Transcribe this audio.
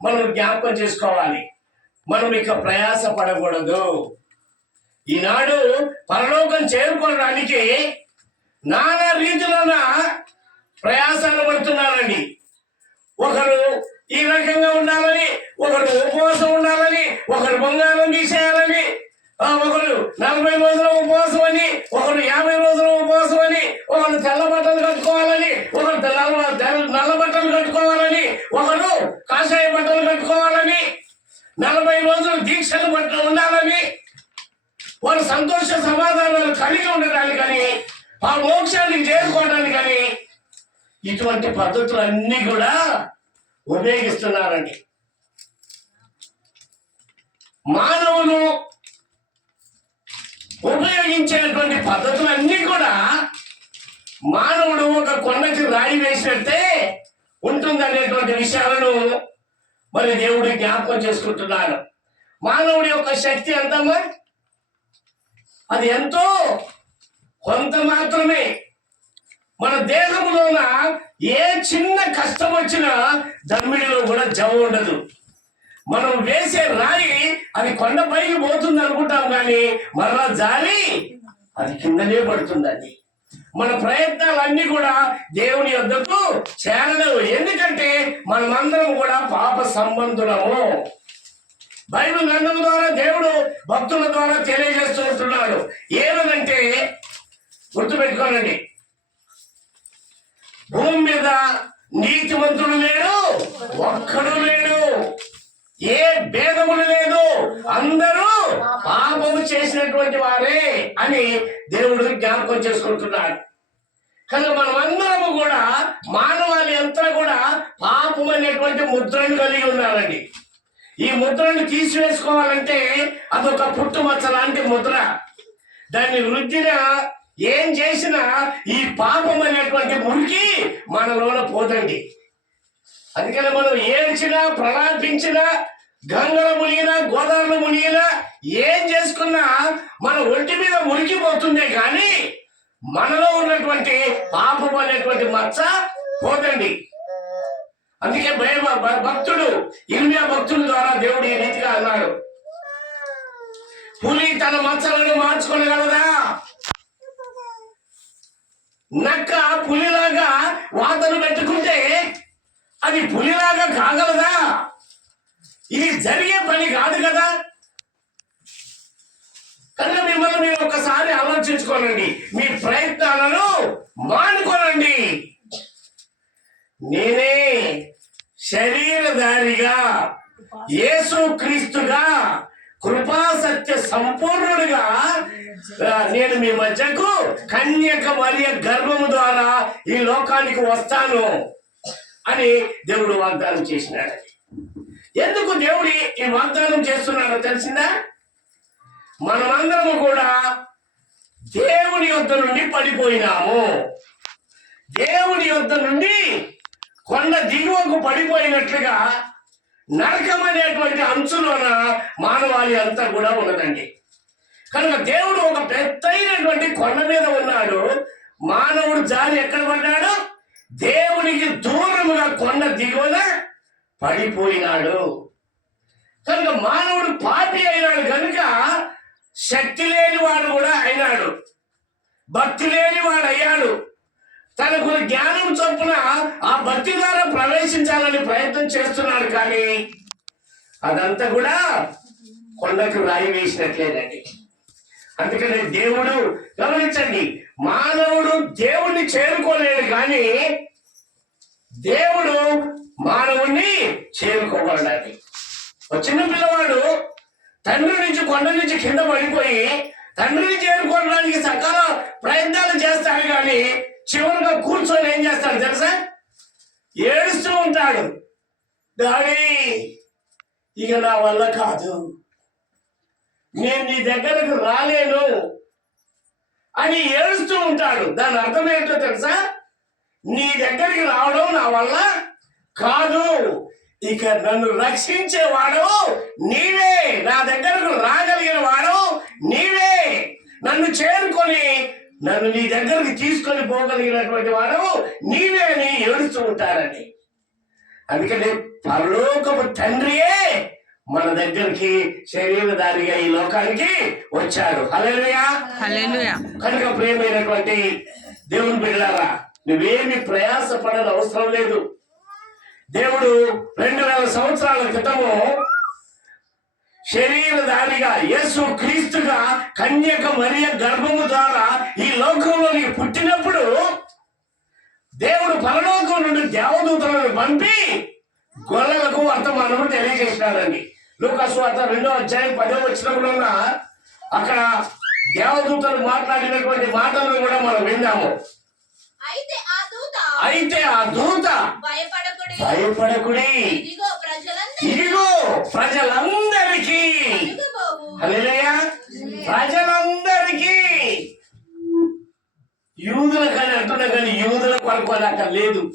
మనం జ్ఞాపకం చేసుకోవాలి. మనం ఇక ప్రయాస పడకూడదు. ఈనాడు పరలోకం చేరుకోవడానికి నానా రీతిలోన ప్రయాసాలు పడుతున్నారండి. ఒకరు ఈ రకంగా ఉండాలని ఒకరు ఉపవాసం ఉండాలని ఒకరు బంగారం తీసేయాలని ఆ, ఒకరు నలభై రోజుల ఉపవాసం అని ఒకరు యాభై రోజుల ఉపవాసం అని ఒకరు తెల్ల బట్టలు నలభై రోజులు దీక్షలు పట్ల ఉండాలని వారు సంతోష సమాధానాలు కలిగి ఉండడానికని ఆ మోక్షాన్ని చేరుకోవడానికని ఇటువంటి పద్ధతులు అన్ని కూడా ఉపయోగిస్తున్నారండి. మానవులు ఉపయోగించేటువంటి పద్ధతులన్నీ కూడా మానవుడు ఒక కొండకి రాయి వేసినట్టే ఉంటుందనేటువంటి విషయాలను మరి దేవుడు జ్ఞాపకం చేసుకుంటున్నాను మానవుడి యొక్క శక్తి ఎంతమ్మా అది ఎంతో. కొంత మాత్రమే. మన దేహంలోన ఏ చిన్న కష్టం వచ్చినా దమ్మిడిలో కూడా జవ ఉండదు. మనం వేసే రాయి అది కొండపైకి పోతుంది అనుకుంటాం కానీ మరలా జారి అది కిందనే పడుతుందండి. మన ప్రయత్నాలన్నీ కూడా దేవుని యొద్దకు చేరలేవు ఎందుకంటే మనమందరం కూడా పాప సంబంధులము. బైబిల్ గ్రంథం ద్వారా దేవుడు భక్తుల ద్వారా తెలియజేస్తూ ఏమనంటే గుర్తుపెట్టుకోనండి. భూమి మీద నీతిమంతుడు లేడు ఒక్కడు లేడు. ఏ భేదములు లేదు. అందరూ పాపము చేసినటువంటి వారే అని దేవుడు జ్ఞాపకం చేసుకుంటున్నాడు. కనుక మనం అందరము కూడా మానవాళి అంతా కూడా పాపం అనేటువంటి ముద్రను కలిగి ఉన్నారండి ఈ ముద్రను తీసివేసుకోవాలంటే అదొక పుట్టుమచ్చ లాంటి ముద్ర. దాన్ని రుద్దిన ఏం చేసినా ఈ పాపం అనేటువంటి మురికి మనలోన పోదండి. అందుకని మనం ఏడ్చినా ప్రలాపించినా గంగల మునిగినా గోదావరిలో మునిగినా ఏం చేసుకున్నా మన ఒంటి మీద మురికిపోతుందే కానీ మనలో ఉన్నటువంటి పాపం అనేటువంటి మచ్చ పోదండి. అందుకే భయ భ- భక్తుడు ఇర్మియా భక్తుల ద్వారా దేవుడు ఈ రీతిగా అన్నాడు పులి తన మచ్చలను మార్చుకోగలదా నక్క పులిలాగా వాతను పెట్టుకుంటే అది పులిలాగా కాగలదా? ఇది జరిగే పని కాదు కదా. ఆలోచించుకోనండి. మీ ప్రయత్నాలను మానుకోనండి. నేనే శరీరధారిగా యేసు క్రీస్తుగా కృపాసత్య సంపూర్ణుడిగా నేను మీ మధ్యకు కన్యక మరియ గర్భము ద్వారా ఈ లోకానికి వస్తాను అని దేవుడు వాగ్దానం చేసినాడు. ఎందుకు దేవుడి ఈ వాగ్దానం చేస్తున్నాడో తెలిసిందా? మనమందరము కూడా దేవుని యొద్ద నుండి పడిపోయినాము. దేవుని యొద్ద నుండి కొండ దిగువకు పడిపోయినట్లుగా నరకం అనేటువంటి అంచులోన మానవాళి అంతా కూడా ఉన్నదండి. కనుక దేవుడు ఒక పెద్దైనటువంటి కొండ మీద ఉన్నాడు. మానవుడు జాలి ఎక్కడ పడ్డాడు? దేవునికి దూరముగా కొండ దిగువన పడిపోయినాడు. కనుక మానవుడు పాపి అయినాడు కనుక శక్తి లేని వాడు కూడా అయినాడు. భక్తి లేని వాడయ్యాడు తనకు జ్ఞానం చొప్పున ఆ భక్తి ద్వారా ప్రవేశించాలని ప్రయత్నం చేస్తున్నాడు కానీ అదంతా కూడా కొండకు రాయి వేసినట్లేదండి. అందుకనే దేవుడు గమనించండి మానవుడు దేవుణ్ణి చేరుకోలేడు కానీ దేవుడు మానవుణ్ణి చేరుకోగలడాలి ఒక చిన్న పిల్లవాడు తండ్రి నుంచి కొండ నుంచి కింద పడిపోయి తండ్రిని చేరుకోవడానికి సకాల ప్రయత్నాలు చేస్తాడు కానీ చివరిగా కూర్చొని ఏం చేస్తాడు తెలుసా? ఏడుస్తూ ఉంటాడు. డాడీ ఇక నా వల్ల కాదు. నేను నీ దగ్గరకు రాలేను అని ఏడుస్తూ ఉంటాడు. దాని అర్థం ఏంటో తెలుసా? నీ దగ్గరికి రావడం నా వల్ల కాదు. ఇక నన్ను రక్షించేవాడు నీవే. నా దగ్గరకు రాగలిగిన వాడు నీవే. నన్ను చేరుకొని నన్ను నీ దగ్గరికి తీసుకొని పోగలిగినటువంటి వాడు నీవే అని ఏడుస్తూ ఉంటారని. అందుకని పరలోకపు తండ్రియే మన దగ్గరికి శరీరధారిగా ఈ లోకానికి వచ్చాడు. హల్లెలూయా. హల్లెలూయా. కనుక ప్రియమైనటువంటి దేవుని బిడ్డలారా నువ్వేమి ప్రయాసపడని అవసరం లేదు. దేవుడు రెండు వేల సంవత్సరాల క్రితము శరీరధారిగా యేసు క్రీస్తుగా కన్యక మరియ గర్భము ద్వారా ఈ లోకంలోనికి పుట్టినప్పుడు దేవుడు పరలోకం నుండి దేవదూతలను పంపి గొల్లలకు వర్తమానము తెలియజేసినాడండి లూకాసు వార్త రెండో అధ్యాయం పదో వచ్చినప్పుడు అక్కడ దేవదూతలు మాట్లాడినటువంటి మాటలను కూడా మనం విందాము అయితే ఆ దూత అయితే ఆ దూత భయపడకుడి. ఇదిగో ప్రజలందరూ ఇదిగో ప్రజలందరికీ. ప్రజలందరికీ. యూదుల కానీ అంటున్నా కానీ యూదుల కొరకు అని అక్కడ లేదు.